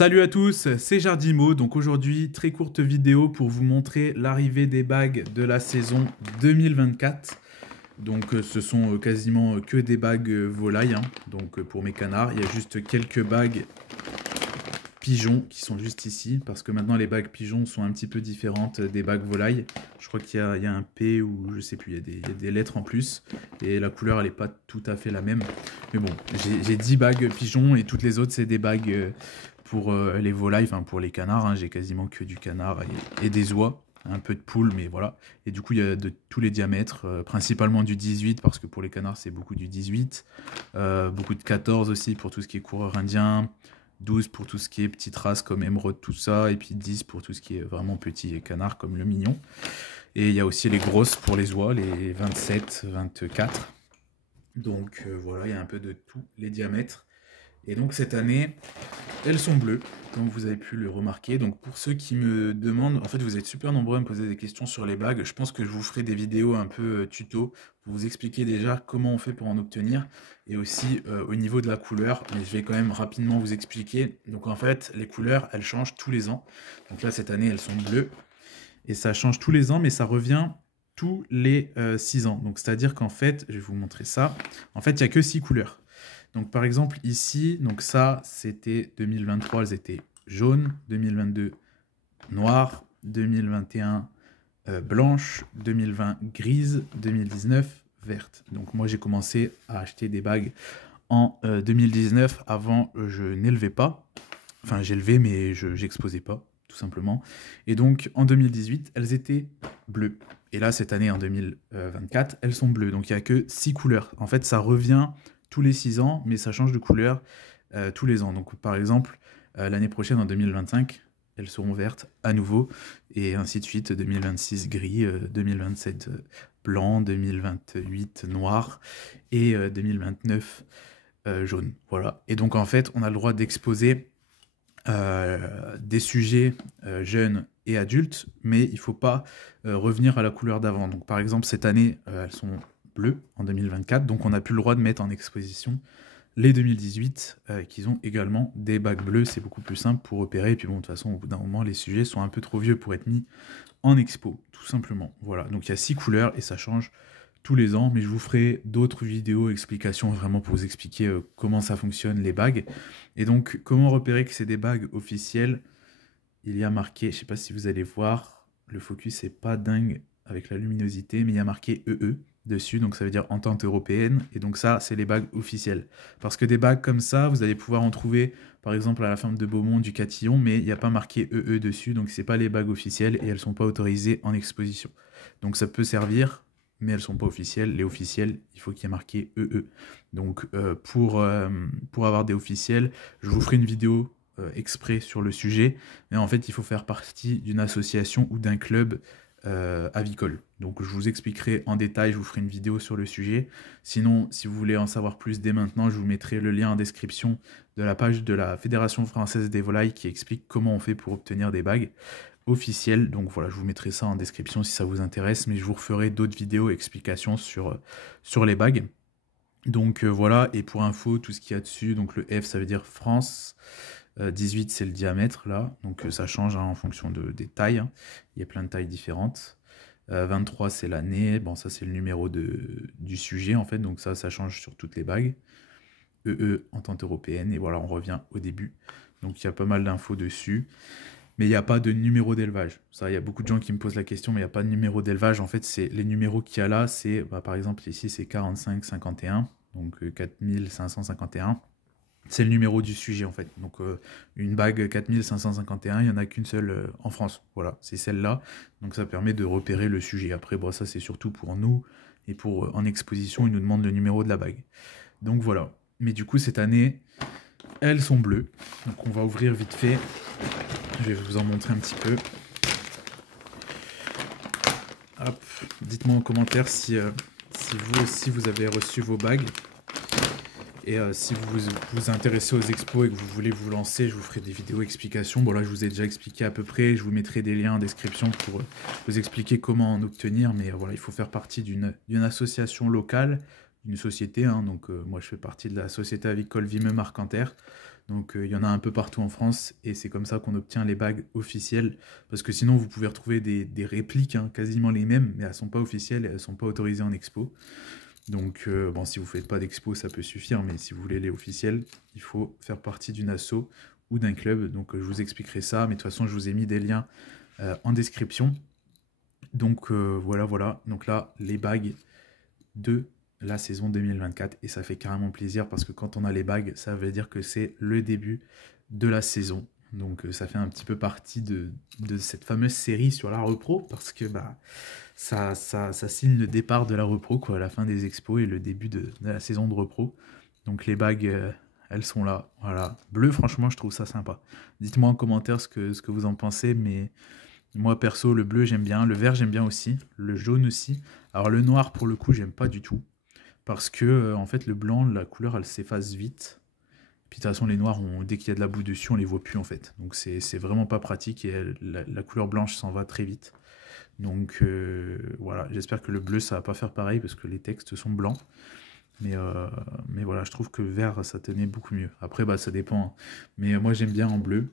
Salut à tous, c'est Jardimo. Donc aujourd'hui, très courte vidéo pour vous montrer l'arrivée des bagues de la saison 2024. Donc ce sont quasiment que des bagues volailles, hein. Donc pour mes canards, il y a juste quelques bagues pigeons qui sont juste ici, parce que maintenant les bagues pigeons sont un petit peu différentes des bagues volailles. Je crois qu'il y a un P ou je sais plus, il y a des lettres en plus, et la couleur elle n'est pas tout à fait la même. Mais bon, j'ai 10 bagues pigeons et toutes les autres c'est des bagues pour les volailles, enfin pour les canards, hein. J'ai quasiment que du canard et des oies. Un peu de poule, mais voilà. Et du coup, il y a de tous les diamètres, principalement du 18, parce que pour les canards, c'est beaucoup du 18. Beaucoup de 14 aussi pour tout ce qui est coureur indien. 12 pour tout ce qui est petites races comme émeraude, tout ça. Et puis 10 pour tout ce qui est vraiment petit canard comme le mignon. Et il y a aussi les grosses pour les oies, les 27, 24. Donc voilà, il y a un peu de tous les diamètres. Et donc cette année, elles sont bleues, comme vous avez pu le remarquer. Donc pour ceux qui me demandent, en fait vous êtes super nombreux à me poser des questions sur les bagues. Je pense que je vous ferai des vidéos un peu tuto pour vous expliquer déjà comment on fait pour en obtenir. Et aussi au niveau de la couleur, mais je vais quand même rapidement vous expliquer. Donc en fait les couleurs elles changent tous les ans. Donc là cette année elles sont bleues. Et ça change tous les ans, mais ça revient tous les 6 ans. Donc c'est-à-dire qu'en fait, je vais vous montrer ça. En fait il n'y a que 6 couleurs. Donc par exemple ici, donc ça c'était 2023, elles étaient jaunes, 2022 noires, 2021 blanches, 2020 grises, 2019 vertes. Donc moi j'ai commencé à acheter des bagues en 2019, avant je n'élevais pas, enfin j'élevais mais je n'exposais pas tout simplement. Et donc en 2018 elles étaient bleues. Et là cette année en 2024 elles sont bleues. Donc il n'y a que 6 couleurs. En fait ça revient tous les 6 ans, mais ça change de couleur tous les ans. Donc par exemple, l'année prochaine, en 2025, elles seront vertes à nouveau, et ainsi de suite, 2026 gris, 2027 blanc, 2028 noir, et 2029 jaune. Voilà. Et donc en fait, on a le droit d'exposer des sujets jeunes et adultes, mais il ne faut pas revenir à la couleur d'avant. Donc par exemple, cette année, elles sont bleues en 2024, donc on n'a plus le droit de mettre en exposition les 2018 qui ont également des bagues bleues. C'est beaucoup plus simple pour repérer, et puis bon, de toute façon, au bout d'un moment, les sujets sont un peu trop vieux pour être mis en expo, tout simplement. Voilà, donc il y a 6 couleurs et ça change tous les ans, mais je vous ferai d'autres vidéos explications vraiment pour vous expliquer comment ça fonctionne, les bagues. Et donc, comment repérer que c'est des bagues officielles? Il y a marqué, je sais pas si vous allez voir, le focus est pas dingue avec la luminosité, mais il y a marqué EE dessus, donc ça veut dire entente européenne, et donc ça, c'est les bagues officielles. Parce que des bagues comme ça, vous allez pouvoir en trouver, par exemple, à la ferme de Beaumont, du Catillon, mais il n'y a pas marqué EE dessus, donc c'est pas les bagues officielles, et elles sont pas autorisées en exposition. Donc ça peut servir, mais elles sont pas officielles. Les officielles, il faut qu'il y ait marqué EE. Donc pour avoir des officielles, je vous ferai une vidéo exprès sur le sujet, mais en fait il faut faire partie d'une association ou d'un club avicole. Donc je vous expliquerai en détail, je vous ferai une vidéo sur le sujet. Sinon, si vous voulez en savoir plus dès maintenant, je vous mettrai le lien en description de la page de la Fédération Française des Volailles qui explique comment on fait pour obtenir des bagues officielles. Donc voilà, je vous mettrai ça en description si ça vous intéresse, mais je vous referai d'autres vidéos explications sur les bagues. Donc voilà, et pour info, tout ce qu'il y a dessus, donc le F ça veut dire France, 18 c'est le diamètre là, donc ça change hein, en fonction des tailles, hein. Il y a plein de tailles différentes. 23 c'est l'année, bon ça c'est le numéro du sujet en fait, donc ça change sur toutes les bagues. EE, entente européenne, et voilà on revient au début. Donc il y a pas mal d'infos dessus, mais il n'y a pas de numéro d'élevage. Ça, il y a beaucoup de gens qui me posent la question, mais il n'y a pas de numéro d'élevage. En fait, c'est les numéros qu'il y a là, c'est par exemple ici c'est 4551, donc 4551. C'est le numéro du sujet en fait. Donc une bague 4551, il n'y en a qu'une seule en France. Voilà, c'est celle-là. Donc ça permet de repérer le sujet. Après, bon, ça c'est surtout pour nous, et pour en exposition, ils nous demandent le numéro de la bague. Donc voilà. Mais du coup, cette année, elles sont bleues. Donc on va ouvrir vite fait. Je vais vous en montrer un petit peu. Hop, dites-moi en commentaire si vous aussi vous avez reçu vos bagues. Et si vous vous intéressez aux expos et que vous voulez vous lancer, je vous ferai des vidéos explications. Bon là, je vous ai déjà expliqué à peu près. Je vous mettrai des liens en description pour vous expliquer comment en obtenir. Mais voilà, il faut faire partie d'une association locale, d'une société. Hein, donc moi, je fais partie de la société avicole Vimeux Marcanterre. Donc il y en a un peu partout en France et c'est comme ça qu'on obtient les bagues officielles. Parce que sinon vous pouvez retrouver des répliques, hein, quasiment les mêmes, mais elles sont pas officielles et elles sont pas autorisées en expo. Donc bon, si vous faites pas d'expo ça peut suffire, mais si vous voulez les officielles, il faut faire partie d'une asso ou d'un club. Donc je vous expliquerai ça, mais de toute façon je vous ai mis des liens en description. Donc voilà. Donc là, les bagues de la saison 2024 et ça fait carrément plaisir parce que quand on a les bagues, ça veut dire que c'est le début de la saison. Donc ça fait un petit peu partie de cette fameuse série sur la repro parce que bah, ça signe le départ de la repro, quoi, la fin des expos et le début de la saison de repro. Donc les bagues, elles sont là. Voilà. Bleu, franchement, je trouve ça sympa. Dites-moi en commentaire ce que vous en pensez, mais moi perso, le bleu j'aime bien, le vert j'aime bien aussi, le jaune aussi. Alors le noir pour le coup j'aime pas du tout. Parce que, en fait, le blanc, la couleur, elle s'efface vite. Puis de toute façon, les noirs, dès qu'il y a de la boue dessus, on les voit plus, en fait. Donc c'est vraiment pas pratique et la couleur blanche s'en va très vite. Donc voilà, j'espère que le bleu, ça va pas faire pareil parce que les textes sont blancs. Mais voilà, je trouve que le vert, ça tenait beaucoup mieux. Après, bah, ça dépend, hein. Mais moi, j'aime bien en bleu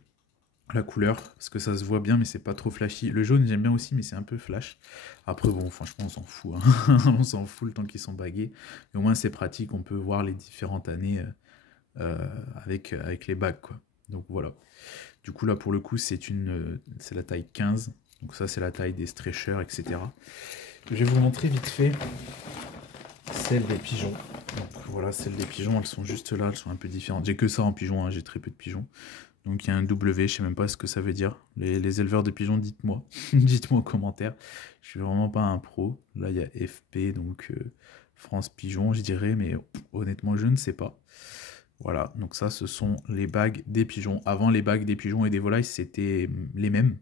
la couleur, parce que ça se voit bien, mais c'est pas trop flashy. Le jaune, j'aime bien aussi, mais c'est un peu flash. Après, bon, franchement, on s'en fout, hein. On s'en fout le temps qu'ils sont bagués. Mais au moins, c'est pratique, on peut voir les différentes années avec les bagues, quoi. Donc voilà. Du coup, là, pour le coup, c'est la taille 15. Donc ça, c'est la taille des stretchers, etc. Je vais vous montrer vite fait celle des pigeons. Donc voilà, celles des pigeons, elles sont juste là, elles sont un peu différentes. J'ai que ça en pigeons, hein, j'ai très peu de pigeons. Donc il y a un W, je sais même pas ce que ça veut dire. Les éleveurs de pigeons, dites-moi. Dites-moi en commentaire. Je suis vraiment pas un pro. Là, il y a FP, donc France Pigeon, je dirais, mais honnêtement, je ne sais pas. Voilà, donc ça, ce sont les bagues des pigeons. Avant, les bagues des pigeons et des volailles, c'était les mêmes.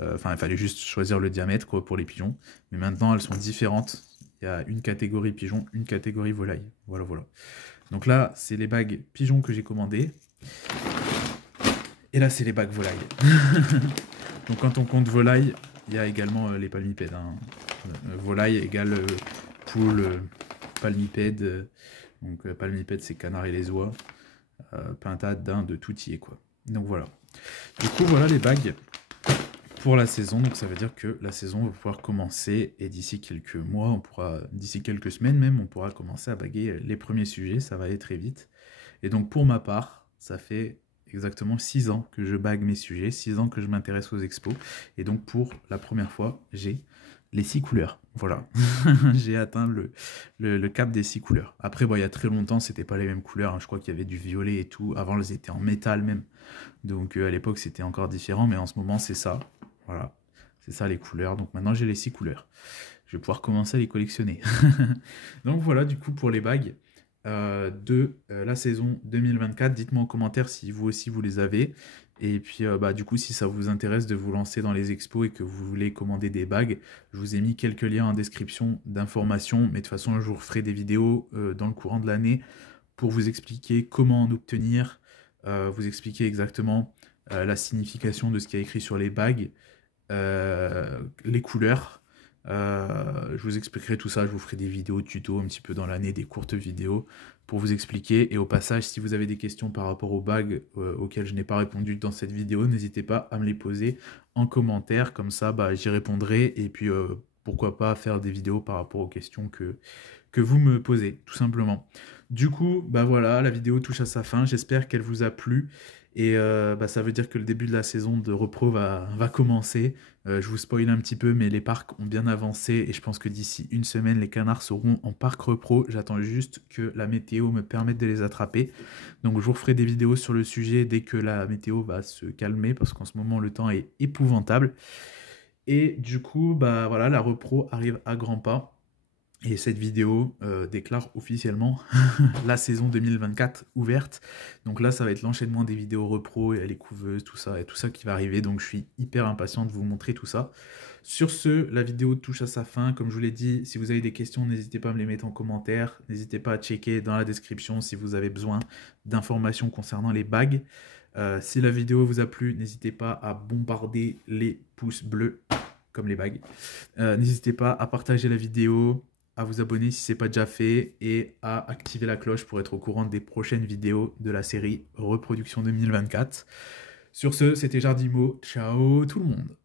Enfin, il fallait juste choisir le diamètre, quoi, pour les pigeons. Mais maintenant, elles sont différentes. Il y a une catégorie pigeon, une catégorie volaille. Voilà. Donc là, c'est les bagues pigeons que j'ai commandées. Et là, c'est les bagues volailles. Donc quand on compte volaille, il y a également les palmipèdes, hein. Volaille égale poule, palmipède. Donc palmipède, c'est canard et les oies. Pintade, dinde, tout y est, quoi. Donc voilà. Du coup, voilà les bagues pour la saison. Donc ça veut dire que la saison va pouvoir commencer. Et d'ici quelques mois, d'ici quelques semaines même, on pourra commencer à baguer les premiers sujets. Ça va aller très vite. Et donc pour ma part, ça fait exactement 6 ans que je bague mes sujets, 6 ans que je m'intéresse aux expos. Et donc pour la première fois, j'ai les 6 couleurs. Voilà, j'ai atteint le cap des 6 couleurs. Après, bon, il y a très longtemps, c'était pas les mêmes couleurs, hein. Je crois qu'il y avait du violet et tout. Avant, elles étaient en métal même. Donc à l'époque, c'était encore différent, mais en ce moment, c'est ça. Voilà, c'est ça les couleurs. Donc maintenant, j'ai les 6 couleurs. Je vais pouvoir commencer à les collectionner. Donc voilà, du coup, pour les bagues de la saison 2024. Dites-moi en commentaire si vous aussi vous les avez. Et puis bah, du coup, si ça vous intéresse de vous lancer dans les expos et que vous voulez commander des bagues, je vous ai mis quelques liens en description d'informations. Mais de toute façon, je vous referai des vidéos dans le courant de l'année pour vous expliquer comment en obtenir, vous expliquer exactement la signification de ce qui est écrit sur les bagues, les couleurs. Je vous expliquerai tout ça, je vous ferai des vidéos tuto un petit peu dans l'année, des courtes vidéos pour vous expliquer. Et au passage, si vous avez des questions par rapport aux bagues auxquelles je n'ai pas répondu dans cette vidéo, n'hésitez pas à me les poser en commentaire, comme ça bah, j'y répondrai. Et puis pourquoi pas faire des vidéos par rapport aux questions que vous me posez, tout simplement. Du coup, bah voilà, la vidéo touche à sa fin, j'espère qu'elle vous a plu. Et bah, ça veut dire que le début de la saison de repro va commencer. Je vous spoil un petit peu, mais les parcs ont bien avancé et je pense que d'ici une semaine, les canards seront en parc repro. J'attends juste que la météo me permette de les attraper. Donc je vous referai des vidéos sur le sujet dès que la météo va se calmer parce qu'en ce moment, le temps est épouvantable. Et du coup, bah voilà, la repro arrive à grands pas. Et cette vidéo déclare officiellement la saison 2024 ouverte. Donc là, ça va être l'enchaînement des vidéos repro et les couveuses, tout ça qui va arriver. Donc je suis hyper impatient de vous montrer tout ça. Sur ce, la vidéo touche à sa fin. Comme je vous l'ai dit, si vous avez des questions, n'hésitez pas à me les mettre en commentaire. N'hésitez pas à checker dans la description si vous avez besoin d'informations concernant les bagues. Si la vidéo vous a plu, n'hésitez pas à bombarder les pouces bleus, comme les bagues. N'hésitez pas à partager la vidéo, à vous abonner si ce n'est pas déjà fait et à activer la cloche pour être au courant des prochaines vidéos de la série Reproduction 2024. Sur ce, c'était Jardimo. Ciao tout le monde.